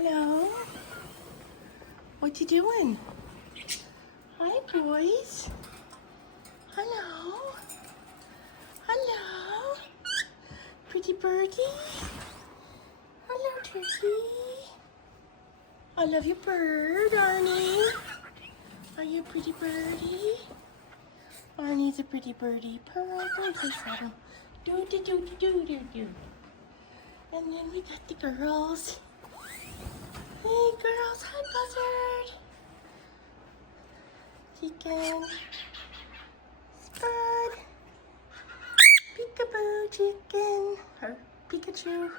Hello? What you doing? Hi, boys. Hello? Hello? Pretty birdie? Hello, turkey. I love your bird, Arnie. Are you a pretty birdie? Arnie's a pretty birdie. Purr, don't push at him. Do. And then we got the girls. Hey, girls. Hi, Buzzard. Chicken. Spud. Peekaboo, chicken. Or Pikachu.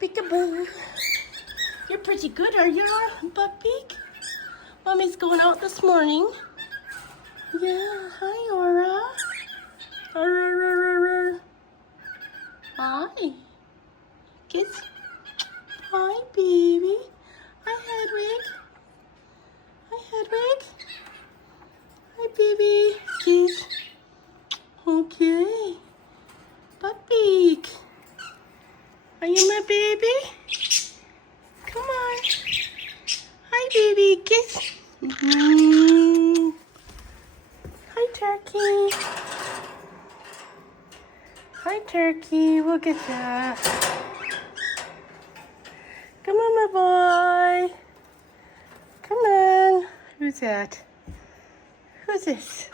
Peekaboo. You're pretty good, are you, Buckbeak? Mommy's going out this morning. Yeah, hi, Aura. Aura. Hi. Kiss. Hi, baby. Hi, Hedwig. Hi, Hedwig. Hi, baby. Kiss. Okay. Buckbeak. Are you my baby? Come on. Hi, baby. Kiss. Hi, turkey. Hi, turkey. Look at that. Come on, my boy. Come on. Who's that? Who's this?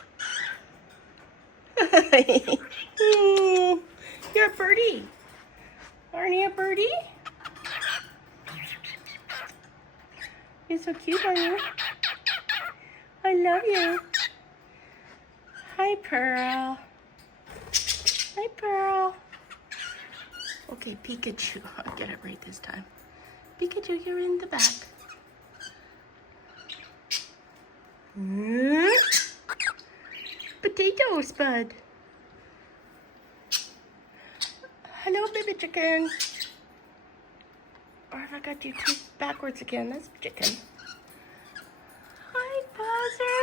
You're a birdie. Aren't you a birdie? You're so cute, aren't you? I love you. Hi, Pearl. Hi, Pearl. Okay, Pikachu. I'll get it right this time. Pikachu, you're in the back. Potatoes, bud. Hello, baby chicken. Or if I got you backwards again, that's chicken. Hi, Buzzer.